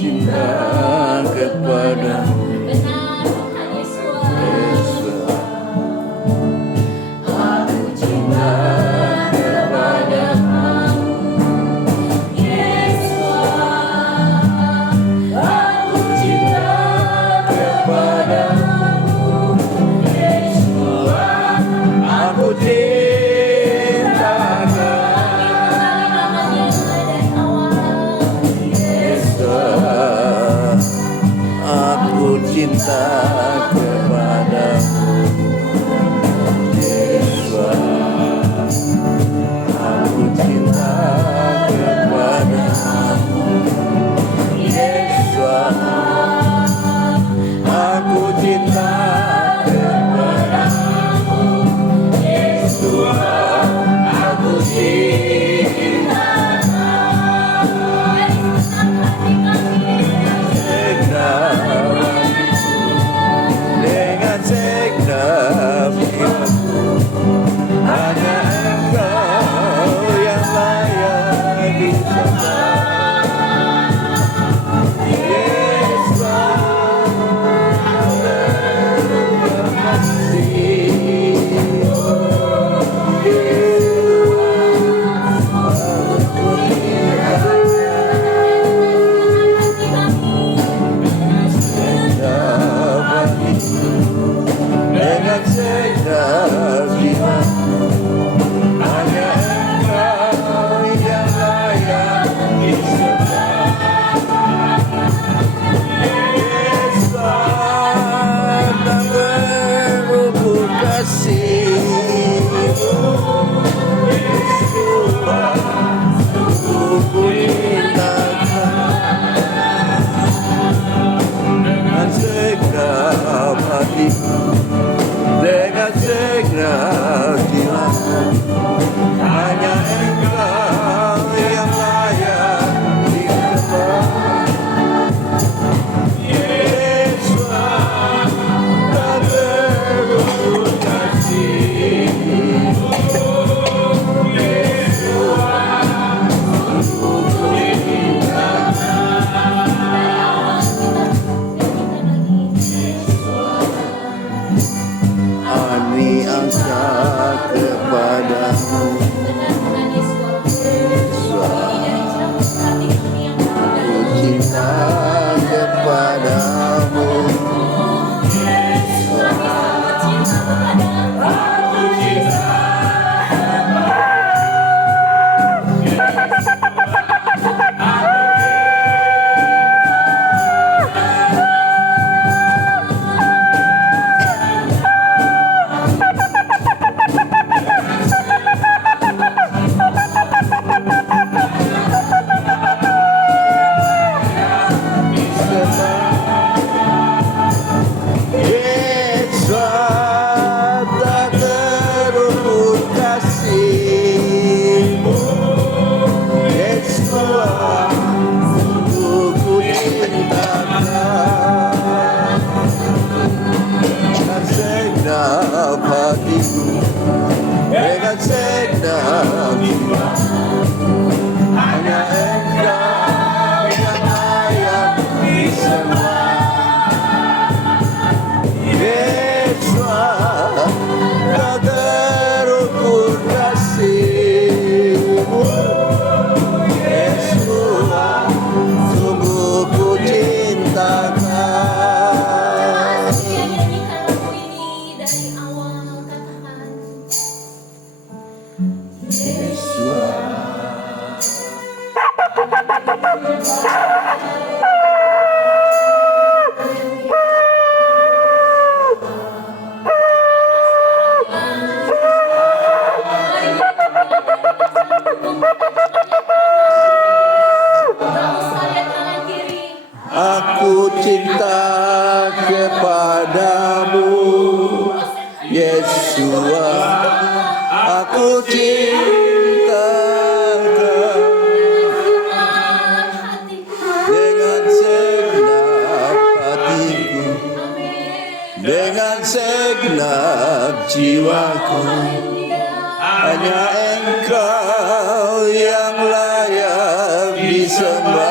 cinta kepadamu. Cinta kepadamu, Yesus, aku cinta kepadamu, Yesus, aku cinta kepadamu, Yesus, aku cinta. Hanya Engkau yang layak disembah, Yesus, dengan segenap jiwa. Hanya Engkau yang layak disembah, Yesus, dan berubah kasih-Mu, Yesus, aku cintakan dengan segenap hatiku, dengan segenap jiwa. Hanya Engkau yang layak disembah, Yesus, tak berubah kasih-Mu, Yesus, aku Ani angkat kepadamu, aku cinta kepadamu, dengan segenap jiwa. Hanya Engkau yang layak disembah, Yesus, tak terukur kasih-Mu, Yesus, sungguh ku cintakan. Aku cinta kepadamu, Yesus, aku cinta dengan segenap hatiku, dengan segenap jiwaku. Hanya Engkau yang layak disembah,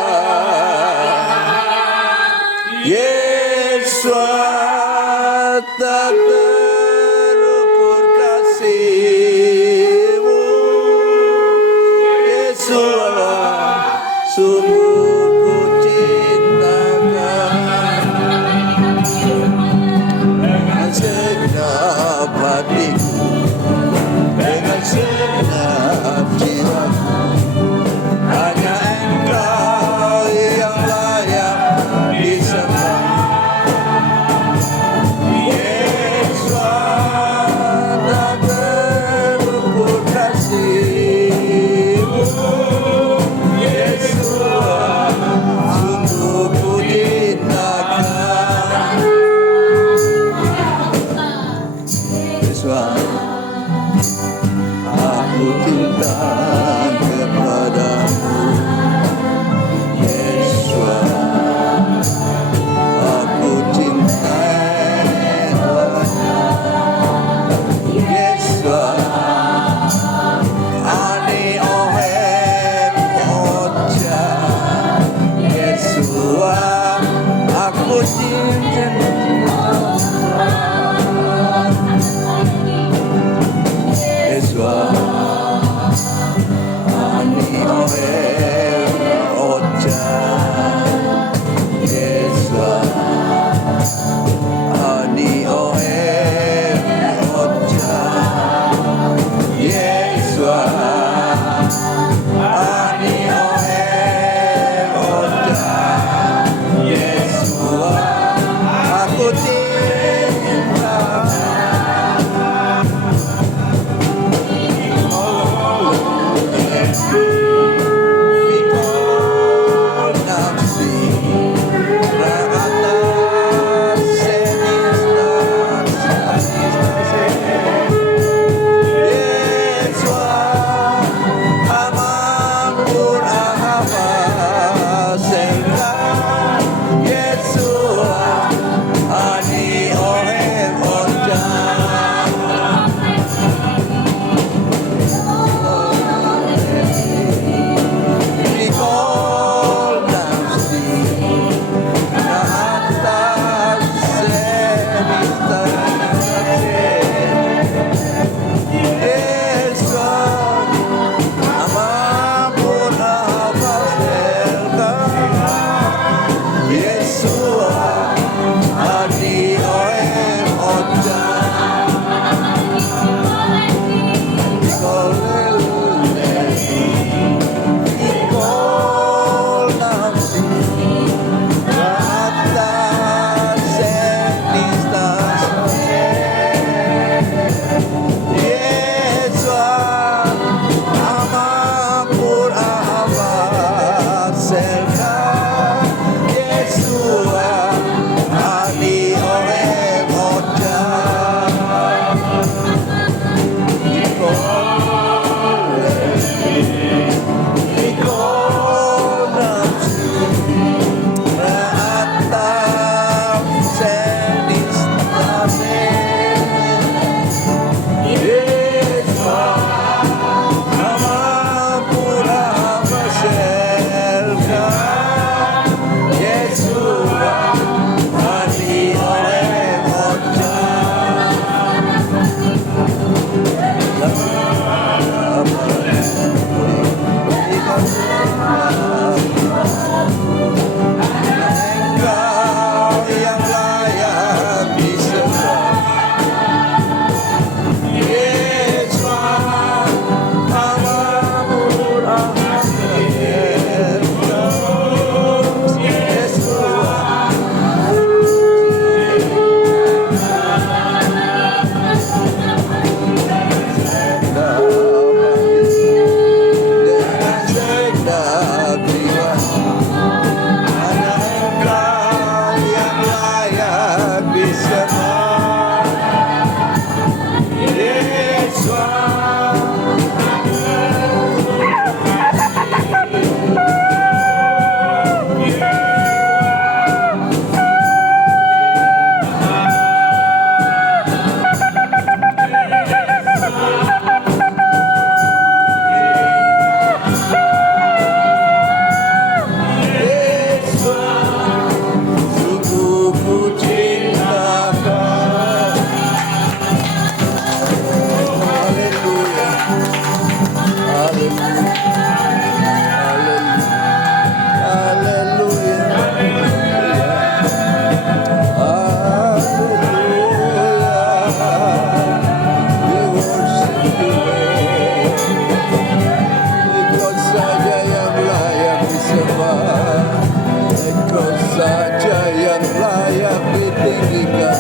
saja yang layak ditinggikan.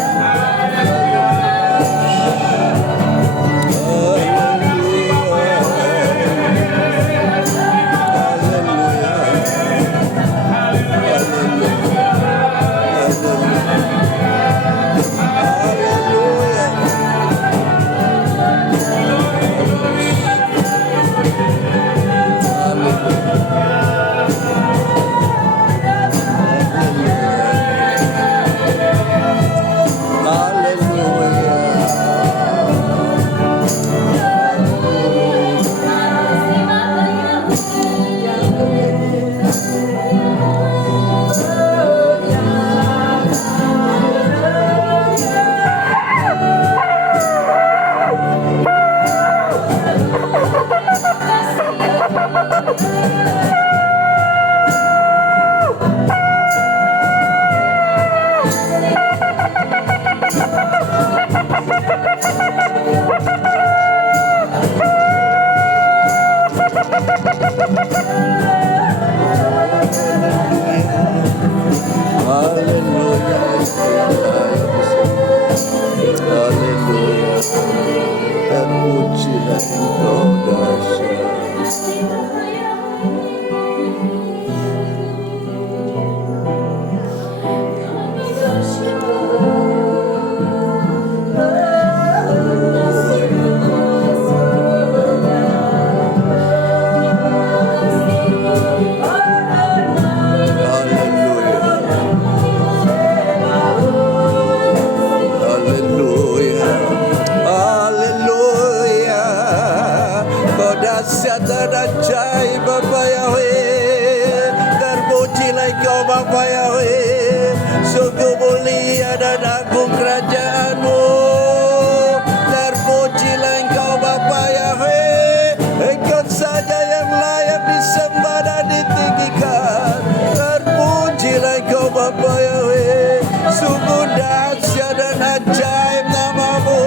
Terpujilah Engkau dahsyat. Ajaib Bapa Yahweh, terpujilah Engkau Bapa Yahweh, sungguh mulia dan agung kerajaan-Mu. Terpujilah Engkau Bapa Yahweh, Engkau saja yang layak disembah dan ditinggikan. Terpujilah Engkau Bapa Yahweh, sungguh dahsyat dan ajaib nama-Mu.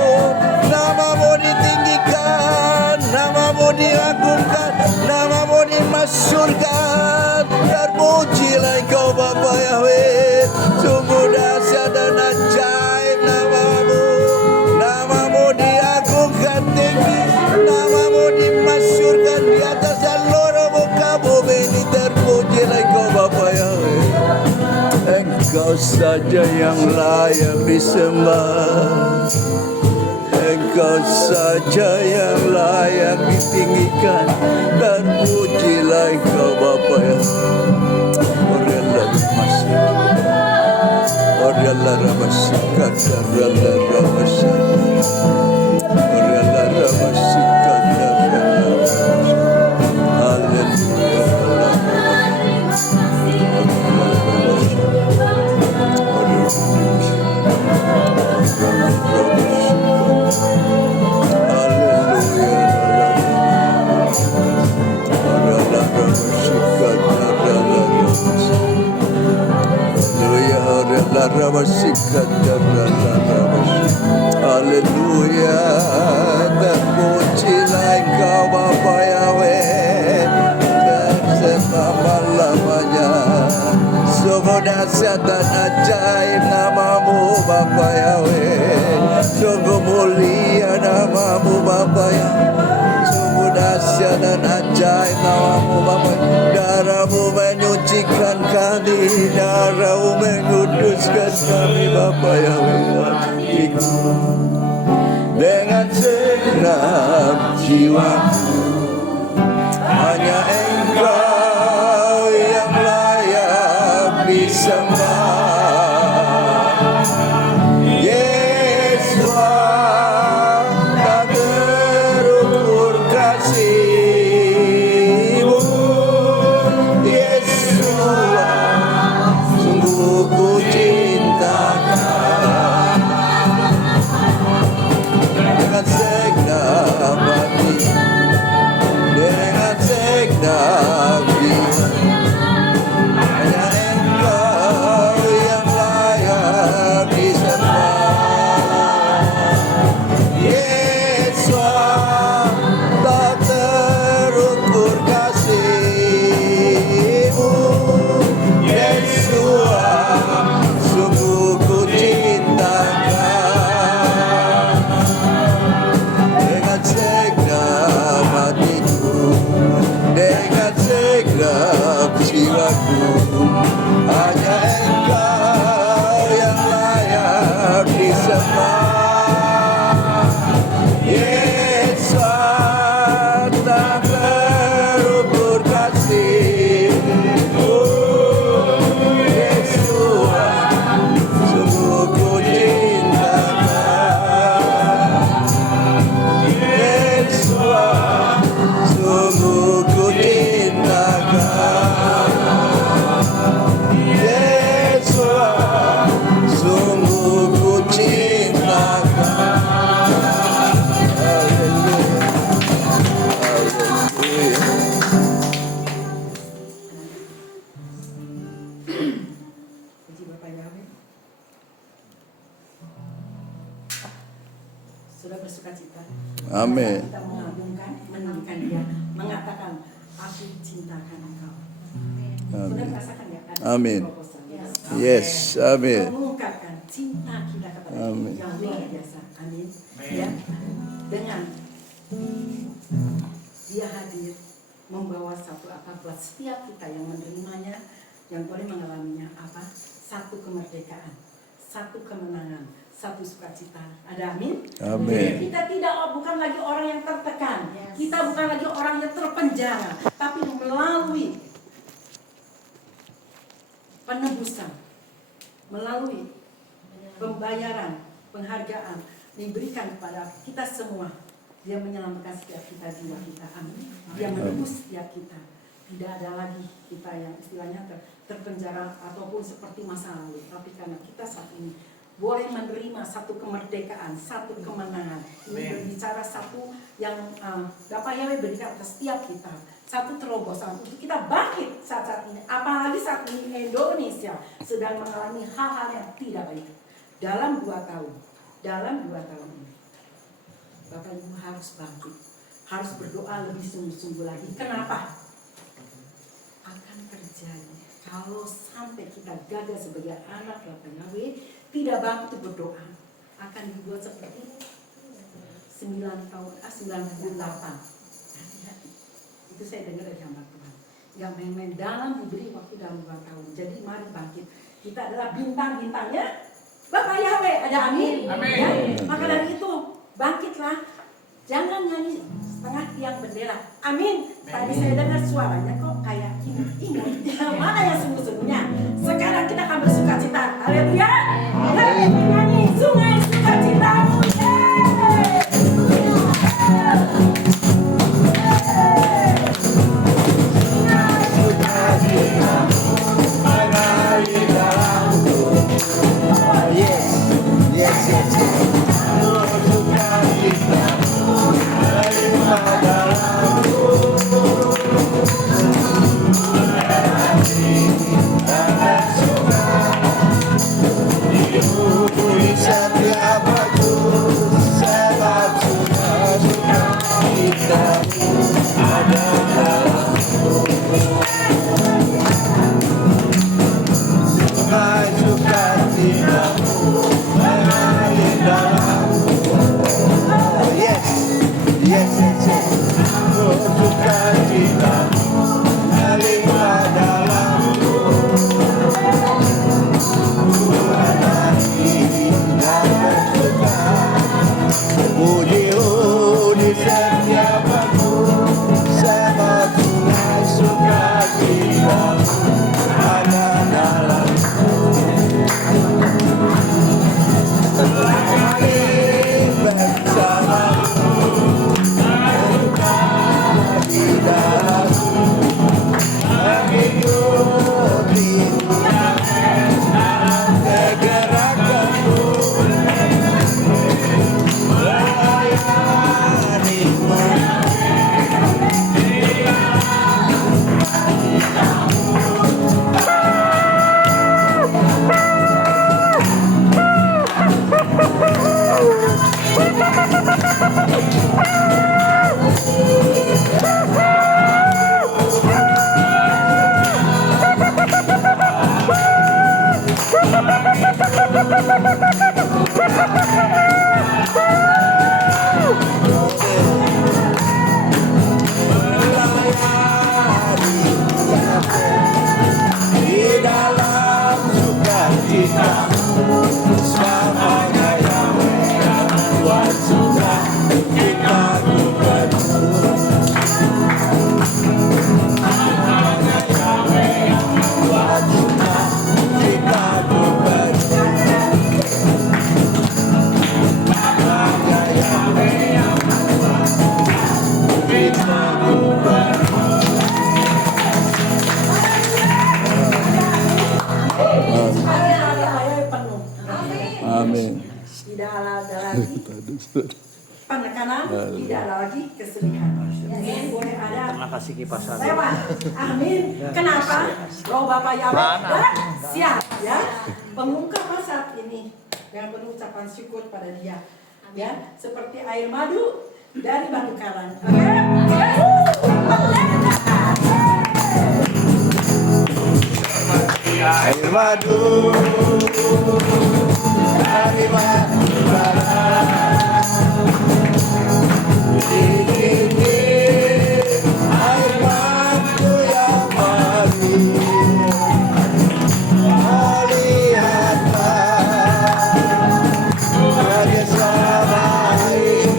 Nama-Mu ditinggikan, nama-Mu diagungkan, nama-Mu dimasyhurkan. Terpujilah Engkau Bapa Yahweh, sungguh dahsyat dan ajaib nama-Mu. Nama-Mu diagungkan tinggi, nama-Mu dimasyhurkan di atas seluruh muka bumi ini. Terpujilah Engkau Bapa Yahweh, Engkau saja yang layak disembah, Engkau saja yang layak ditinggikan. Terpujilah Engkau Bapa Yahweh. Orialah ramasikat, orialah ramasikat, orialah ramasikat, haleluya. Haleluya, terpujilah Engkau Bapa Yahweh, selama-lamanya. Sungguh dahsyat dan ajaib nama-Mu Bapa Yahweh, sungguh mulia nama-Mu Bapa Yahweh, sungguh dahsyat dan ajaib nama-Mu Bapa. Darah-Mu menyucikan kami, darah-Mu menguduskan kami Bapa Yahweh. Dengan segenap jiwaku, hanya Engkau yang layak disembah. Yesus, tak terukur kasih-Mu. Yesus, sungguh ku cintakan. Dengan segenap hati, dengan segenap jiwa, hanya Engkau jiwaku, hanya Engkau yang layak disembah. Yesus tak terukur kasih, oh Yesus sungguh ku cintakan. Yesus sungguh ku cintakan. Yesus sungguh ku cintakan. Puji Bapak Yahweh. Sudah bersuka cita. Amin. Kita mengagungkan, menangkan Dia, mengatakan, aku cintakan Engkau. Sudah merasakan ya? Amin. Yes, amin. Mengungkapkan cinta kita kepada Amin. yang luar biasa. Amin. Ya, dengan Dia hadir membawa satu apa buat setiap kita yang menerimanya, yang boleh mengalaminya apa? Satu kemerdekaan, satu kemenangan, satu sukacita. Ada amin? Amin. Jadi kita bukan lagi orang yang tertekan. Kita bukan lagi orang yang terpenjara, tapi melalui penebusan, melalui pembayaran, penghargaan diberikan kepada kita semua. Dia menyelamatkan setiap kita, jiwa kita. Amin. Dia menebus setiap kita. Tidak ada lagi kita yang istilahnya terpenjara ataupun seperti masa lalu. Tapi karena kita saat ini boleh menerima satu kemerdekaan, satu kemenangan. Ini berbicara satu yang Bapak Yahweh berikan ke setiap kita. Satu terobosan untuk kita bangkit saat ini. Apalagi saat ini Indonesia sedang mengalami hal-hal yang tidak baik. Dalam 2 tahun ini. Bapak Ibu harus bangkit. Harus berdoa lebih sungguh-sungguh lagi. Kenapa? Akan terjadi. Kalau sampai kita gagal sebagai anak Bapak Yahweh, tidak bangkit berdoa, akan dibuat seperti 98. Hati-hati. Itu saya dengar dari hamba Tuhan. Gak main-main, dalam diberi waktu dalam 2 tahun. Jadi mari bangkit. Kita adalah bintang-bintangnya Bapak Yahweh. Ada amin? Amin. Ya? Maka dari itu bangkitlah. Jangan nyanyi setengah tiang bendera. Amin. Tadi saya dengar suaranya kok kayak imut. Mana yang sungguh-sungguhnya? Sekarang kita akan bersuka cita. Haleluya. Amin. Nyanyi sungai sukacitamu. Melayani lagi penekanan, tidak ada lagi kesedihan. Jadi boleh ada Terima kasih kipasan. lewat. Amin. Kenapa? Roh Bapak Yahweh siap ya. Pengungkapan saat ini dengan penuh ucapan syukur pada Dia. Ya, seperti air madu dari batu karang. Oke? Air madu dari batu karang, air madu yang mengalir. Lihatlah Raja Samain,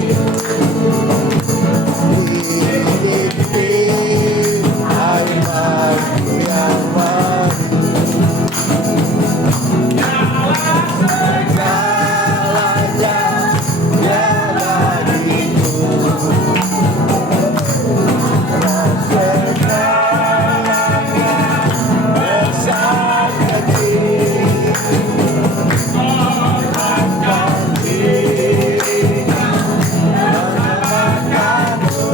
air madu yang mengalir. Segalanya yang bagiku, segalanya bersama diri, menghormatkan diri, menyembahkanmu,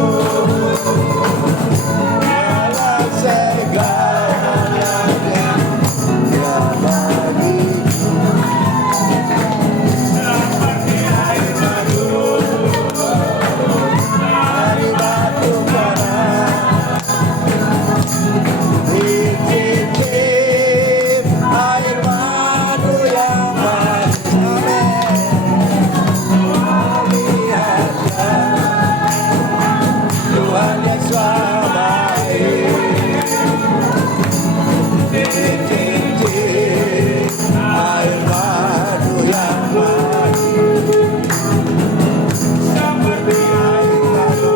dialah segalanya yang bagiku. Dari batu karang, dicicip air madu yang manis. Lihatlah Tuhan Yesus baik. Dicicip air madu yang manis, seperti air madu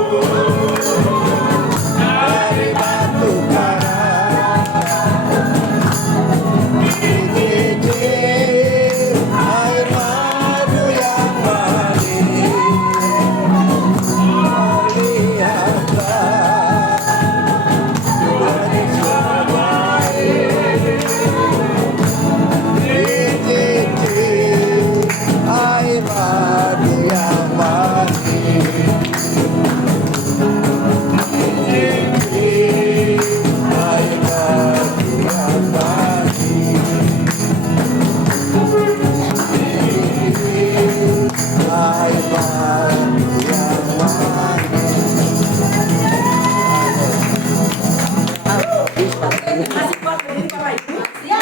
dari batu karang. Dicicip air madu yang manis. Lihatlah Tuhan Yesus baik. Dicicip air madu yang manis. Air madu yang manis. Air madu yang Masih kuat berdiri Bapak Ibu? Ya.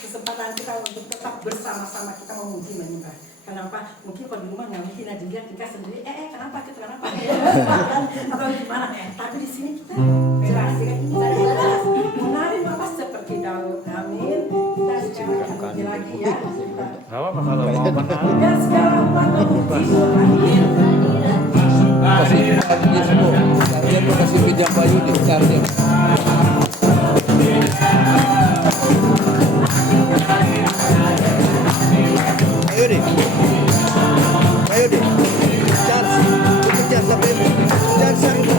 Kesempatan kita untuk tetap bersama-sama kita memuji menyembah. Kenapa? Mungkin kalau di rumah nggak mungkin ada dia tinggal sendiri. Kenapa? Atau gimana? Tapi di sini kita jelas menari Bapak seperti Daud. Amin. Kita sekarang akan memuji lagi ya. Gak apa-apa kalau mau menang. Dan segala umat memuji. Amin. Kasih dia semua. Kalian mau kasih pinjam baju di Kardia. Ayo deh. Ayo deh. Charge. Itu charge sampai charge sampai.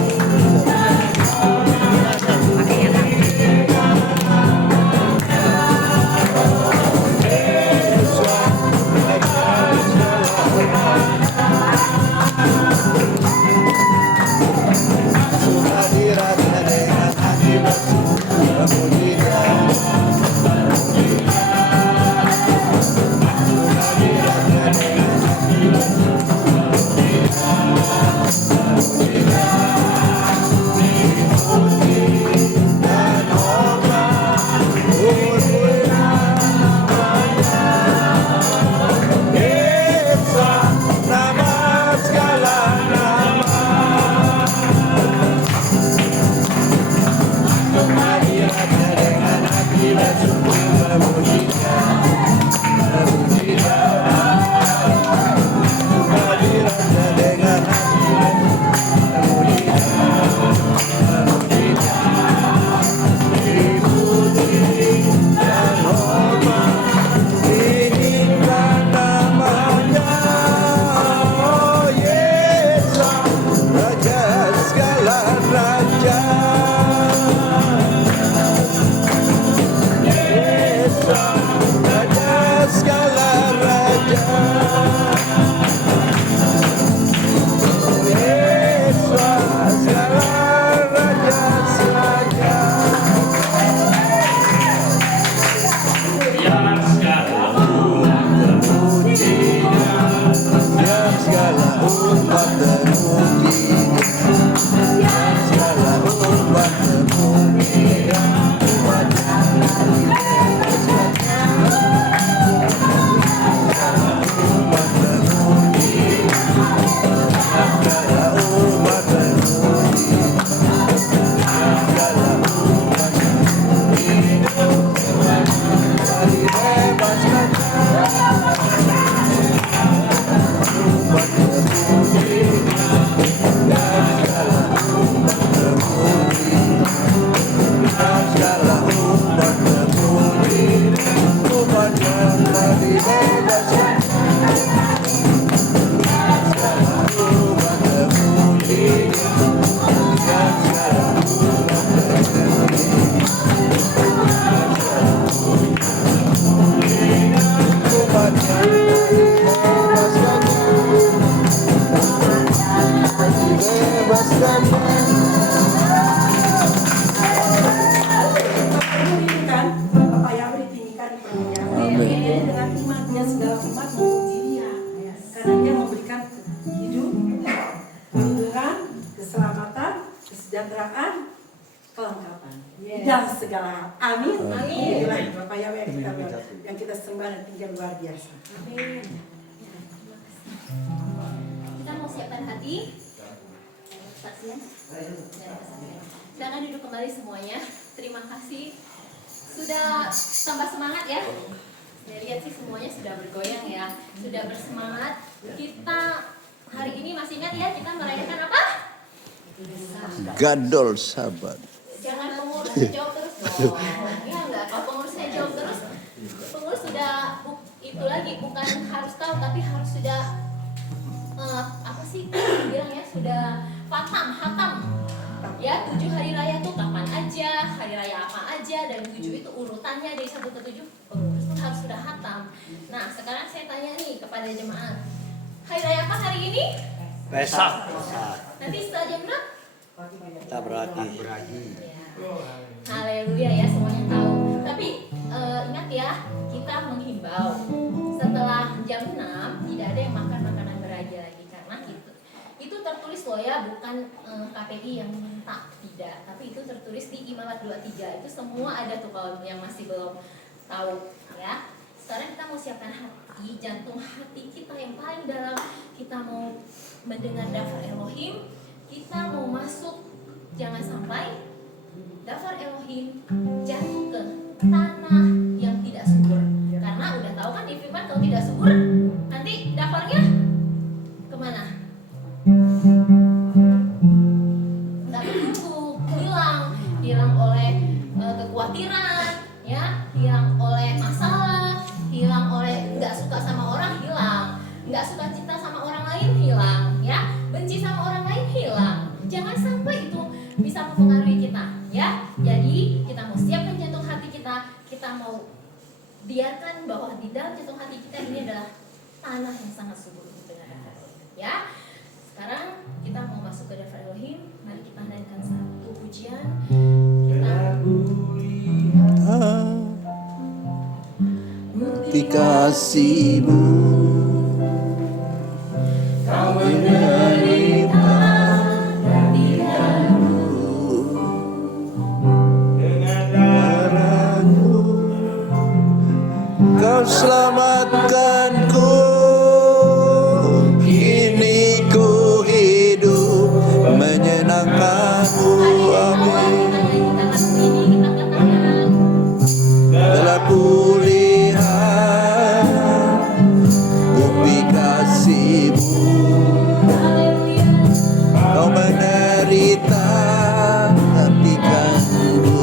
Hadirat dengan dalam segala hal. Amin. Amin. Inilah Bapak Yahweh yang kita sembah dan tinggal luar biasa. Amin. Kita mau siapkan hati. Saksian. Silakan duduk kembali semuanya. Terima kasih. Sudah tambah semangat ya. Saya lihat sih semuanya sudah bergoyang ya. Sudah bersemangat. Kita hari ini masih ingat ya kita merayakan apa? Gadol Sabat. Jangan pengurusnya jawab terus dong. Ya enggak, kalau pengurusnya jawab terus, pengurus sudah itu lagi bukan harus tahu tapi harus sudah apa sih bilangnya sudah hatam. Ya 7 hari raya tuh kapan aja, hari raya apa aja dan 7 itu urutannya dari 1 ke 7 pengurus tuh harus sudah hatam. Nah sekarang saya tanya nih kepada jemaat, hari raya apa hari ini? Pesak. Nanti setelah jam 6? Kita berarti. Haleluya ya semuanya tahu. Tapi ingat ya kita menghimbau setelah jam 6 tidak ada yang makan makanan beraja lagi karena itu tertulis loh ya bukan KPI yang minta tidak tapi itu tertulis di Imamat 23 itu semua ada tuh kalau yang masih belum tahu ya. Sekarang kita mau siapkan hati, jantung hati kita yang paling dalam. Kita mau mendengar daftar Elohim. Kita mau masuk, jangan sampai daftar Elohim jatuh ke tanah yang tidak subur. Karena udah tahu kan di firman kalau tidak subur, nanti daftarnya kemana? Nggak bertumbuh, hilang oleh kekhawatiran, ya, hilang oleh masalah, hilang oleh nggak suka sama orang hilang, nggak suka cinta sama orang lain hilang, ya, benci sama orang lain hilang. Jangan sampai itu bisa mempengaruhi kita, ya. Jadi kita mau siapkan jantung hati kita mau biarkan bahwa di dalam jantung hati kita ini adalah tanah yang sangat subur dengan daftar, ya. Sekarang kita mau masuk ke daftar Elohim. Mari kita naikkan satu pujian. Di kasih-Mu Kau menderita dengan darah-Mu Kau selamatkanku. Kini ku hidup menyenangkan-Mu. Amin. Telah kulihat bukti kasih-Mu. Kau menderita gantikanku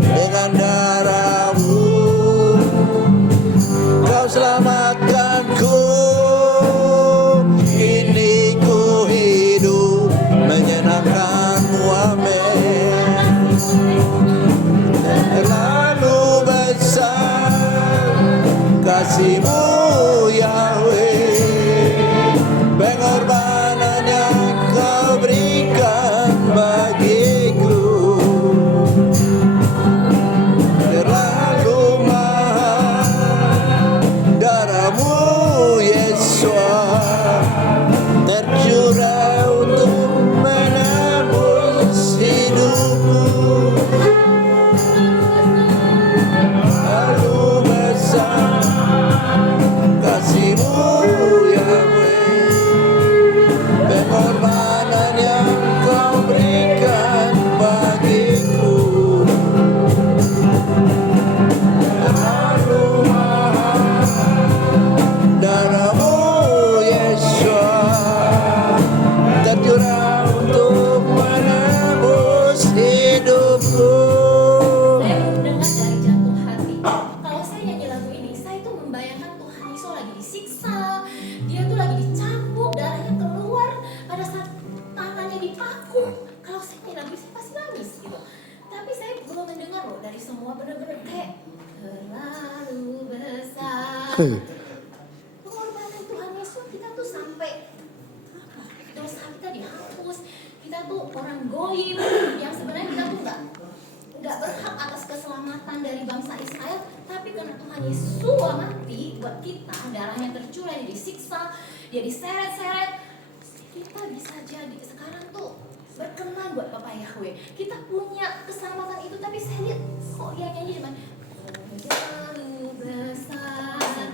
dengan darah-Mu. Kau selamatkanku. Kini ku hidup menyenangkan-Mu. Amin. Terlalu besar kasih-Mu Yahweh, pengorbanan yang Kau berikan bagiku. Terlalu mahal darah-Mu Yesua, tercurah untuk menebus hidupku. Terlalu besar kasih-Mu Yahweh, pengorbanan yang Kau berikan bagiku. Terlalu mahal darah-Mu Yesua, tercurah untuk menebus hidupku. Saya mendengar dari jantung hati. Kalau saya nyanyi lagu ini, saya tuh membayangkan Tuhan Yesus lagi disiksa, dia tuh lagi dicambuk, darahnya keluar pada saat tangannya dipaku. Kalau saya nyanyi lagu ini, saya pasti nangis gitu. Tapi saya belum mendengar loh dari semua benar-benar kayak terlalu besar. Pengorbanan Tuhan Yesus kita tuh sampai dosa kita dihapus. Kita tuh orang goyim yang sebenarnya kita tuh nggak berhak atas keselamatan dari bangsa Israel, tapi karena Tuhan Yesus mati buat kita, darahnya tercurah, dia disiksa, dia diseret-seret, kita bisa jadi sekarang tuh berkenan buat Bapak Yahweh. Kita punya keselamatan itu, tapi saya lihat kok yang nyanyi cuman terlalu besar,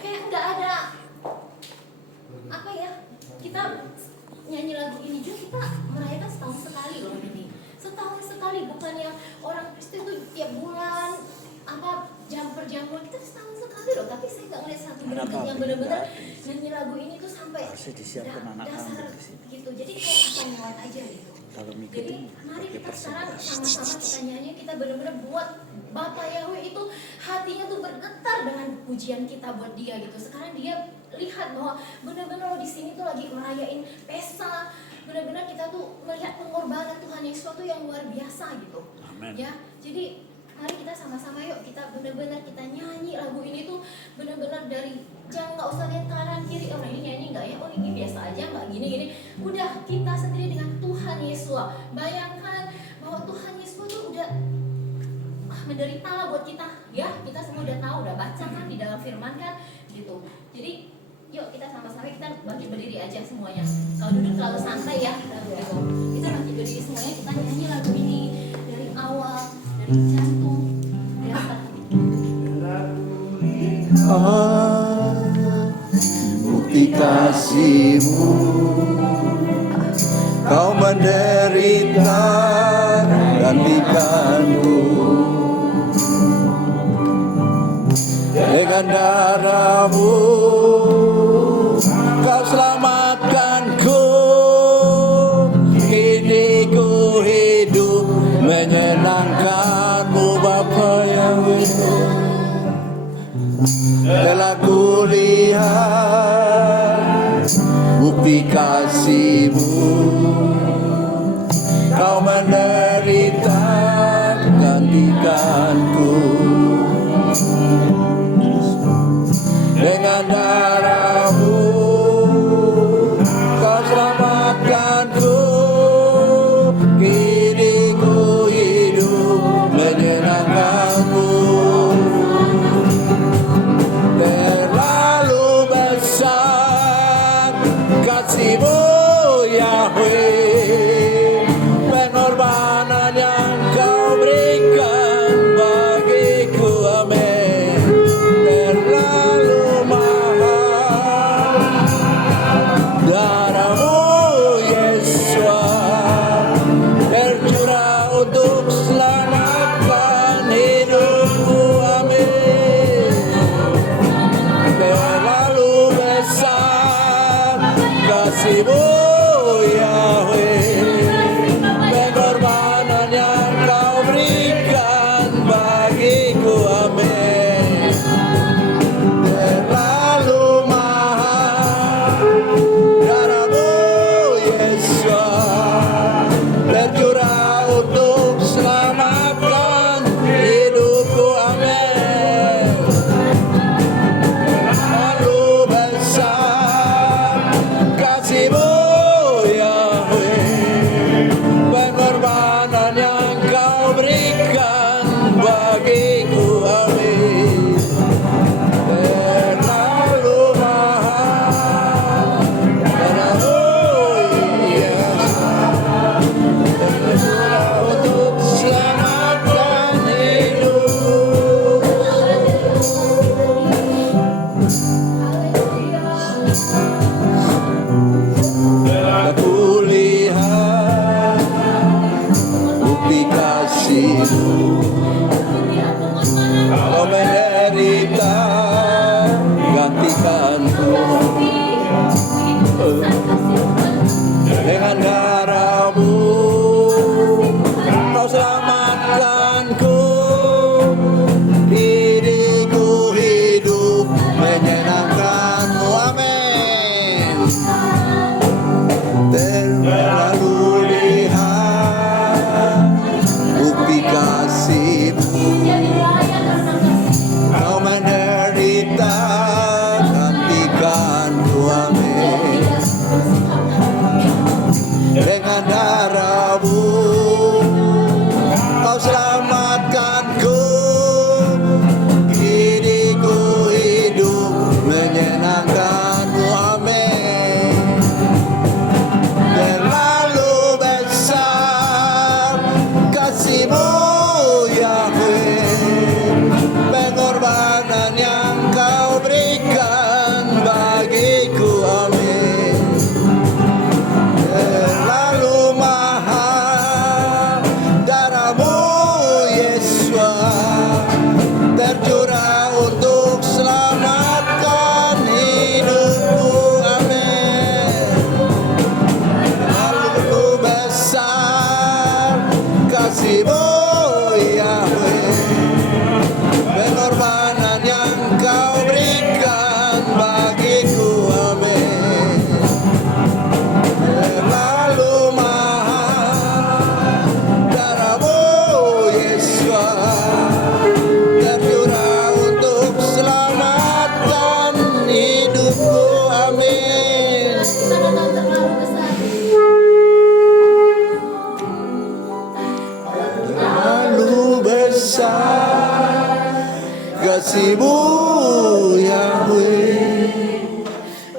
kayak nggak ada apa ya. Kita nyanyi lagu ini juga kita merayakan setahun sekali loh ini, setahun sekali, bukan yang orang Kristen itu tiap bulan apa jam per jam, kita setahun sekali loh. Tapi saya nggak ngeliat satu berkat yang benar-benar nyanyi lagu ini tuh sampai Harusnya disiapkan anak dasar kambing di sini. gitu. Jadi kayak apa yang lewat aja gitu. Kalau Jadi ngikutin mari pakai kita sekarang persentase. sama-sama kita nyanyi, kita benar-benar buat Bapak Yahweh itu hatinya tuh bergetar dengan pujian kita buat dia gitu. Sekarang dia lihat bahwa benar-benar lo di sini tuh lagi merayain pesta, benar-benar kita tuh melihat pengorbanan Tuhan Yesus itu yang luar biasa gitu. Amin. Ya, jadi mari kita sama-sama yuk kita benar-benar kita nyanyi lagu ini tuh benar-benar dari jangan, nggak usah lihat kanan kiri, orang ini nyanyi nggak ya, oh ini biasa aja nggak gini-gini. Udah kita sendiri dengan Tuhan Yesus. Bayangkan bahwa Tuhan Yesus tuh udah menderita lah buat kita, ya kita semua udah tahu, udah baca kan di dalam firman kan gitu. Jadi yuk kita sama-sama kita bangkit berdiri aja semuanya. Kalau duduk terlalu santai ya gitu. Kita bangkit berdiri semuanya, kita nyanyi lagu ini dari awal, dari jantung, dari hati. Bukti kasih-Mu, Kau menderita gantikanku. Dengan darah-Mu Kau selamatkanku. Kini ku hidup menyenangkan-Mu Bapa Yahweh. Telah kulihat bukti kasih-Mu, Kau menderita gantikanku. Dengan darah-Mu Kau selamatkanku. Kini ku hidup menyenangkan-Mu. Terlalu besar kasih-Mu Yahweh, pengorbanan yang Kau berikan bagiku, amin. Terlalu mahal darah-Mu Yesus, tercurah untuk selamatkan hidupku, amin. Terlalu besar kasih-Mu Yahweh, pengorbanan yang Kau berikan bagiku, amin. Terlalu mahal darah-Mu Yesus, tercurah untuk selamatkan hidupku, amin. Terlalu besar kasih-Mu Yahweh, pengorbanan yang Kau berikan bagiku, amin. Terlalu mahal darah-Mu Yesus, tercurah untuk selamatkan hidup. Aku lihat bukti kasih-Mu, Kau menderita gantikanku. Dengan darah-Mu Kau selamatkanku. Diriku hidup menyenangkan-Mu, amin. Terlalu lihat bukti kasih kasih-Mu Yahweh, pengorbanan yang Kau berikan bagiku, amin. Terlalu mahal darah-Mu Yesus, tercurah untuk selamatkan hidupku, amin. Karena Kau terlalu besar. Terlalu besar kasih-Mu Yahweh,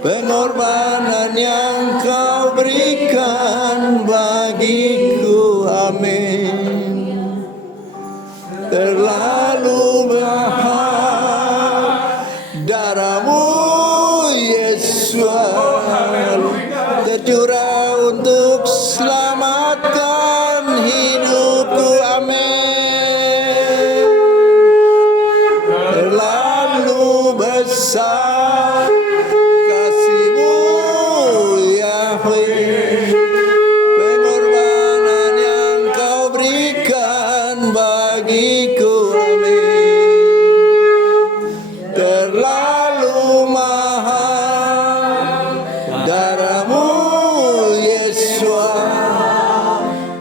pengorbanan yang Kau berikan bagiku, amin. Terlalu mahal darah-Mu Yesus, tercurah untuk selamatkan hidupku, amin. Terlalu besar kasih-Mu Yahweh, pengorbanan yang Kau berikan bagiku, amin. Terlalu mahal darah-Mu Yesus,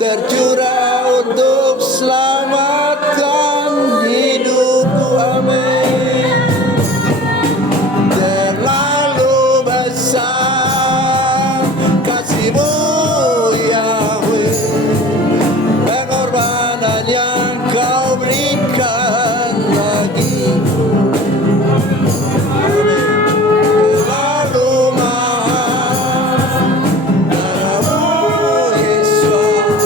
tercurah untuk selamatkan hidupku, amin. Terlalu besar kasih-Mu Yahweh, pengorbanan yang Kau berikan bagiku, terlalu mahal darah-Mu Yesus,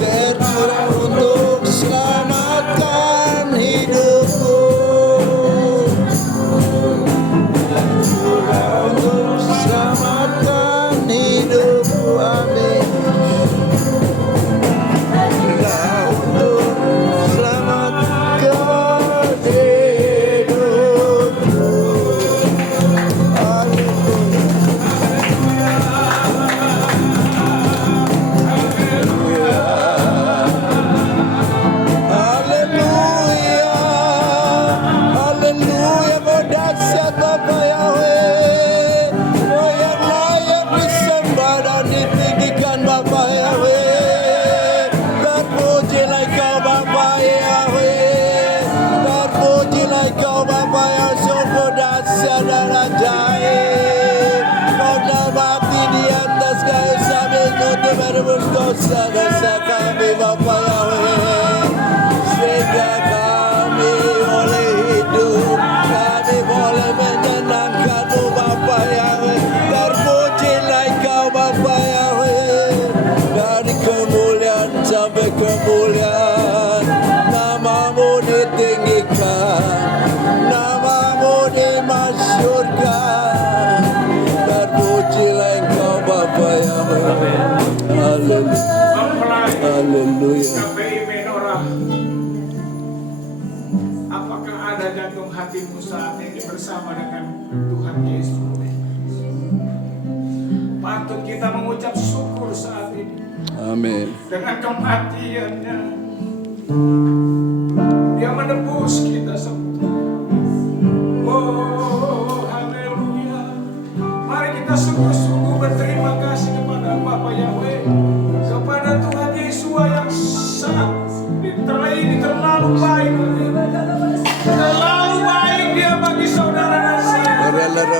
tercurah untuk selamatkan hidupku, tercurah untuk selamatkan hidupku, amin. Tercurah untuk selamatkan hidupku, haleluya, haleluya. Kau dahsyat Bapa Yahweh, Kau yang layak disembah dan ditinggikan Bapa Yahweh. Terpujilah Kau Bapa Yahweh, terpujilah Kau Bapa yang sungguh dahsyat dan ajaib. Kau terbakti di atas kayu sambil untuk menebus dosa-dosa kami Bapa Yahweh, sehingga kami boleh hidup, kami boleh menyenangkan-Mu Bapa Yahweh. Terpujilah Kau Bapa Yahweh, dari kemuliaan sampai kemuliaan, nama-Mu ditinggikan, nama-Mu dimasyhurkan. Terpujilah Engkau Bapa Yahweh, haleluya, haleluya. KPI Menorah, apakah ada jantung hatimu saat ini bersama dengan Tuhan Yesus? Patut kita mengucap syukur saat ini. Amin. Dengan kematiannya, Dia menebus kita semua. Oh, haleluya. Mari kita sungguh-sungguh berterima kasih kepada Bapa Yahweh, kepada Tuhan Yesus yang sangat terlalu baik. Terlalu baik Dia bagi saudara dan saya. Hallelujah.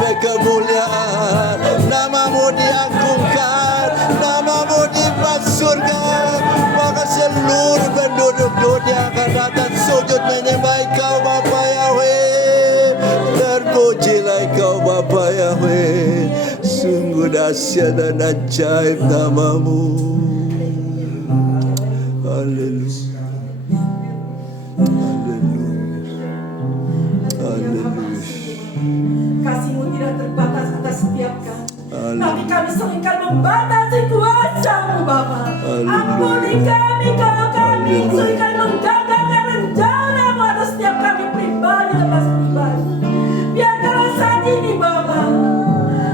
sampai kemuliaan. Namamu diagungkan, namamu di surga. Maka seluruh penduduk dunia akan datang sujud menyembah Engkau Bapa Yahweh. Terpujilah Engkau Bapa Yahweh. Sungguh dahsyat dan ajaib namamu. Haleluya. Haleluya. Kasih-Mu tidak terbatas atas setiap kami. Tapi kami seringkali membatasi kuasa-Mu Bapa. Ampuni kami kalau kami seringkali menggagalkan rencana-Mu atas setiap kami pribadi lepas pribadi. Biarkanlah saat ini Bapa,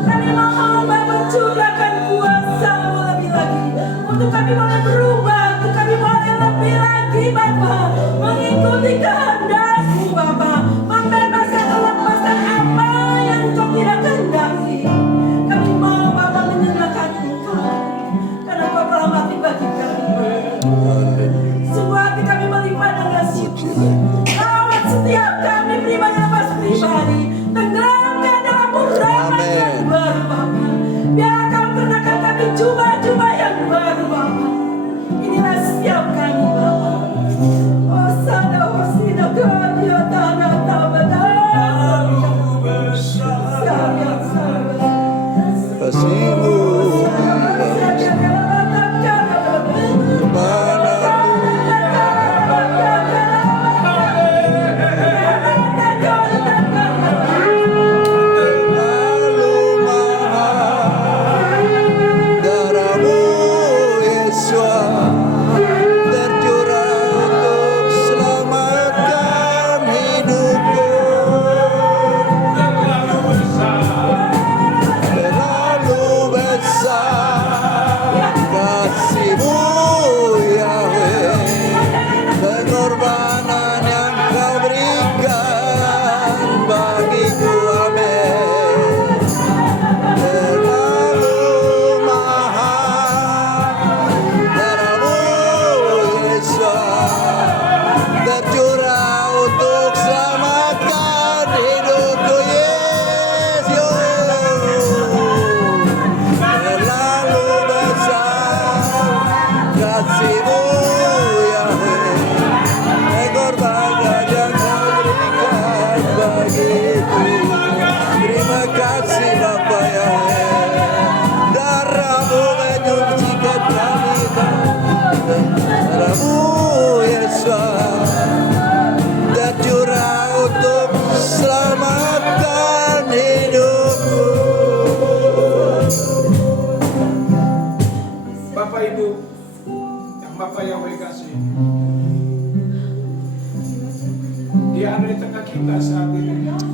kami mohon Bapa curahkan kuasa-Mu lebih lagi. Untuk kami boleh berubah, untuk kami boleh lebih lagi Bapa mengikuti kehendak-Mu Bapa. Membebaskan melepaskan apa yang Engkau tidak kehendaki. Kami mau Bapa menyenangkan Engkau, karena Engkau telah mati bagi kami. Semua hati kami melimpah dengan syukur. Rawat setiap kami pribadi lepas pribadi. Tenggelamkan dalam rahmat yang baru Bapa. Biar Kau kenakan kami jubah-jubah yang baru Bapa. Inilah setiap kami Bapa. Oh sana oh sina kami tanah tabada. Kasih-Mu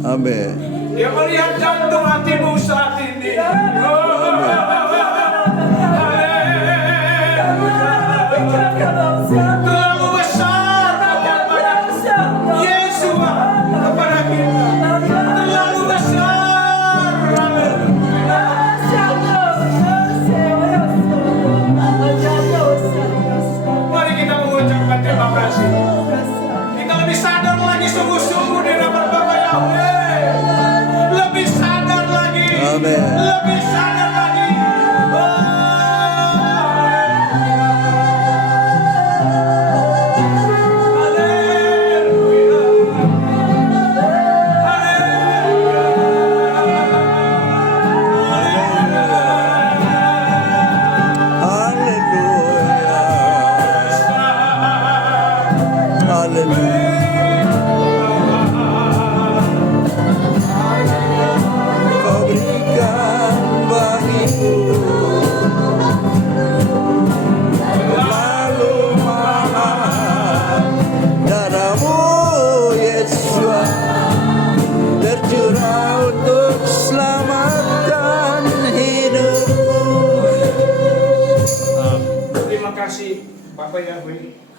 Amin. Dia melihat jantung hatimu saat ini. Terlalu besar Yesus kepada kita. Terlalu besar. Mari kita mengucapkan terima kasih. Kita lebih sadar lagi sungguh-sungguh di nama Bapa Yahweh. Lebih sadar lagi. Amin. Lebih sadar lagi. Terima kasih Bapak Yahweh.